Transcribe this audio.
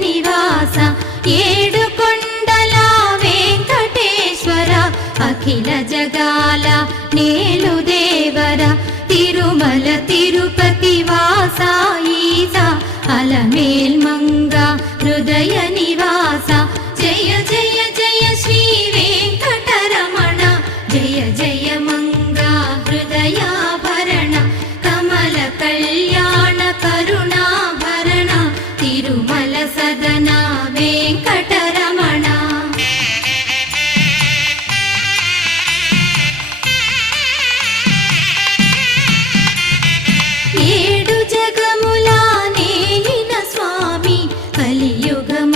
నివాస ఏడు కొండల వెంకటేశ్వర అఖిల జగాల నేలు దేవర తిరుమల తిరుపతి వాస ఈస అలమేల్ మంగ హృదయ నివాస జయ జయ జయ శ్రీ వెంకటరమణ జయ జయ మంగ హృదయాభరణ కమల కళ్యాణ కరుణాభరణ తిరుమల సదన వెంకటరమణ ఏడు జగముల నేలిన స్వామి కలియుగము